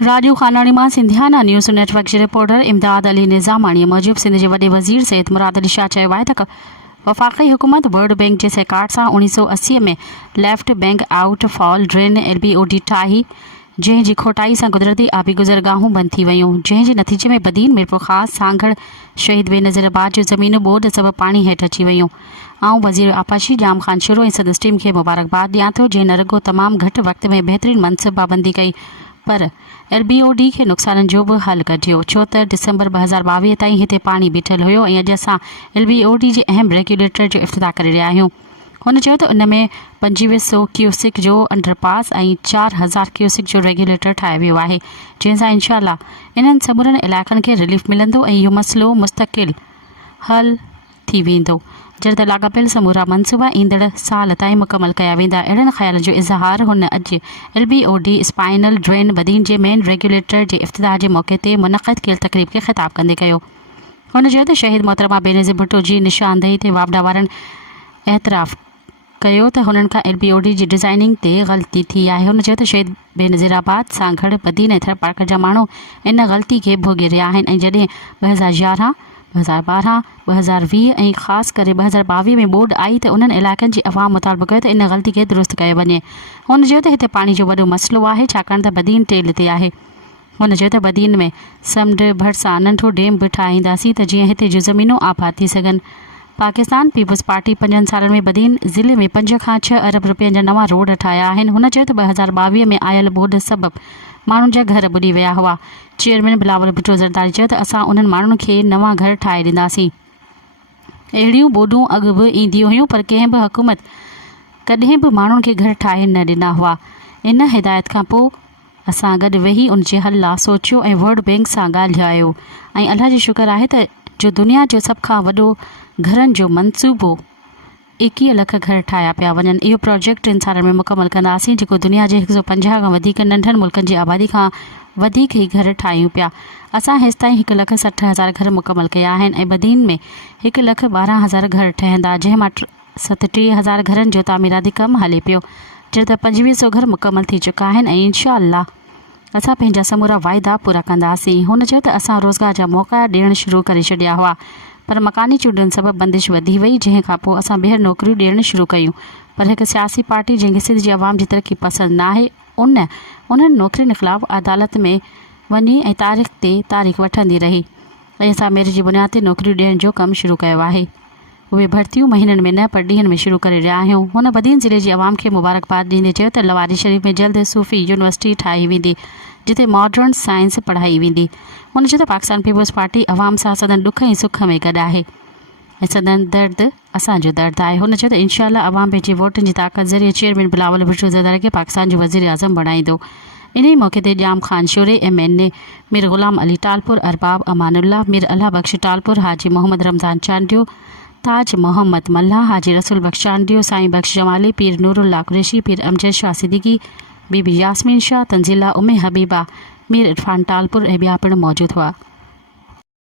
राजू खानानी मां सिंधियाना न्यूज़ नेटवर्क जे रिपोर्टर इमदाद अली निज़ामानी मूजिब सिंध जे वॾे वज़ीर सैयद मुराद अली शाह चयो आहे त वफ़ाक़ी हुकूमत वर्ल्ड बैंक जे सहकार सां 1980 में left bank out fall drain LBOD ठाही, जंहिं जी खोटाई सां कुदरती आबी गुज़रगाहूं बंदि थी वयूं, जंहिं जे नतीजे में बदीन मीरपुर ख़ासि सांगड़ शहीद बेनज़ीराबाद जो ज़मीन ॿोॾ सबबि पाणी हेठि अची वयूं। आऊं वज़ीर आपाशी जाम ख़ान शुरू ऐं सदस्य टीम खे मुबारकबाद ॾियां थो, जंहिं न रुॻो तमामु घटि वक़्त में बहितरीन मनसूबाबंदी कई पर LBOD खे नुक़साननि जो बि हल कढियो, छो त डिसंबर 2022 ताईं हिते पाणी बीठल हुयो ऐं अॼु असां LBOD जे अहम रेगुलेटर जो इफ़्तिताह करे रहिया आहियूं। हुन चयो त उन में 2500 क्यूसिक जो अंडरपास ऐं 4000 क्यूसिक जो रेगुलेटर ठाहियो वियो आहे, जंहिंसां इनशाअल्लाह इन्हनि समूरनि इलाइक़नि खे रिलीफ मिलंदो ऐं इहो मसइलो मुस्तक़िल हल थी वेंदो। जल्द लाॻापियल समूरा मनसूबा ईंदड़ साल ताईं मुकमल कया वेंदा। अहिड़नि ख़्याल जो इज़हार हुन अॼु LBOD स्पाइनल ड्रेन बदीन जे मेन रेगुलेटर जे इफ़्तिताह जे मौक़े ते मुनक़िद कयल तक़रीब खे ख़िताब कंदे कयो। हुन चयो त शहीद मोहतरमा बेनज़ीर भुट्टो जी निशानदेही ते वापडा वारनि एतिराफ़ कयो त हुननि खां LBOD जी डिज़ाइनिंग ते ग़लती थी आहे। हुन चयो त शहीद बेनज़ीराबाद सांगड़ बदीन ऐं थर पार्क जा माण्हू इन ग़लती खे भोॻे रहिया आहिनि ऐं जॾहिं 2011, 2012, 2020 ऐं ख़ासि करे 2022 में ॿोॾ आई त उन्हनि इलाइक़नि जी अवाम मुतालबो कयो त इन ग़लती खे दुरुस्त कयो वञे। हुन चयो त हिते पाणी जो वॾो मसइलो आहे छाकाणि त बदीन टेल ते आहे। हुन चयो त बदीन में समुंड भरिसां नंढो डेम बि ठाहींदासीं त जीअं हिते जूं ज़मीनूं आबाद थी सघनि। पाकिस्तान पीपुल्स पार्टी 5 सालनि में बदीन ज़िले में 5 खां 6 अरब रुपयनि जा नवां रोड ठाहिया आहिनि। हुन चयो त 2022 में आयल ॿोॾ सबबि माण्हुनि जा घर ॿुॾी विया हुआ। चेयरमैन बिलावल भुट्टो ज़रदारी चयो त असां उन्हनि माण्हुनि खे नवां घर ठाहे ॾींदासीं। अहिड़ियूं ॿोॾूं अॻु बि ईंदियूं हुयूं पर कंहिं बि हुकूमत कॾहिं बि माण्हुनि खे घर ठाहे न ॾिना हुआ। इन हिदायत खां पोइ असां गॾु वेही उन जे हल लाइ सोचियो ऐं वर्ल्ड बैंक सां ॻाल्हायो ऐं अल्लाह जो शुक्र आहे त जो दुनिया जो सभ खां वॾो घरनि जो मनसूबो 21 लख घर ठाहिया पिया वञनि। इहो प्रोजेक्ट 3 सालनि में मुकमल कंदासीं, जेको दुनिया जे 150 खां वधीक नंढनि मुल्कनि जी आबादी खां वधीक ई घर ठाहियूं पिया। असां हेसि ताईं 1,60,000 घर मुकमल कया आहिनि ऐं बदीन में 1,12,000 घर ठहंदा, जंहिं मां 37,000 घरनि जो तामीराती कमु हले पियो। जॾहिं त 2500 घर मुकमल थी चुका आहिनि ऐं इनशाअल्लाह असां पंहिंजा समूरा वाइदा पूरा कंदासीं। हुन चयो त असां रोज़गार जा मौक़ा ॾियणु शुरू करे छॾिया हुआ पर मकानी चूंडनि सबबि बंदिश वधी वई, जंहिं खां पोइ असां ॿीहर नौकरियूं ॾियणु शुरू कयूं पर हिकु सियासी पार्टी जंहिंखे सिंध जी आवाम जी तरक़ी पसंदि न आहे उन्हनि नौकरियुनि ख़िलाफ़ु अदालत में वञी ऐं तारीख़ वठंदी रही ऐं असां मेरिट जी बुनियाद ते नौकरियूं ॾियण जो कमु शुरू कयो आहे। उहे भर्तियूं महीननि में न पर ॾींहंनि में शुरू करे रहिया आहियूं। हुन बदीन ज़िले जी आवाम खे मुबारकबाद ॾींदे चयो त लवारी शरीफ़ में जल्द सूफ़ी यूनिवर्सिटी ठाही वेंदी जिते मॉडर्न साइंस पढ़ाई वेंदी। हुन चयो त पाकिस्तान पीपुल्स पार्टी अवाम सां सदन ॾुख ऐं सुख में गॾु आहे ऐं सदन दर्द असांजो दर्द आहे। हुन चयो त इनशाअल्लाह अवाम पंहिंजे वोटनि जी ताक़त ज़रिए चेयरमैन बिलावल भुट्टो ज़रदारी खे पाकिस्तान जो वज़ीर आज़म बणाईंदो। इन ई मौक़े ते जाम ख़ान शोरे MNA मीर ग़ुलाम अली टालपुर, अरबाब अमानुल्लाह, मीर अल्लाह बख्श टालपुर, हाजी मोहम्मद रमज़ान चांडियो, ताज मोहम्मद मल्ला, हाजी रसूल बख्श चांडियो, साईं बख्श जमाली, पीर नूरुल्लाह कुरैशी, पीर अमजद शाह सिद्दीकी, बीबी यास्मीन शाह, तंज़ीला उम्मे हबीबा, मीर इरफान टालपुर ऐं ॿिया पिणु मौजूदु हुआ।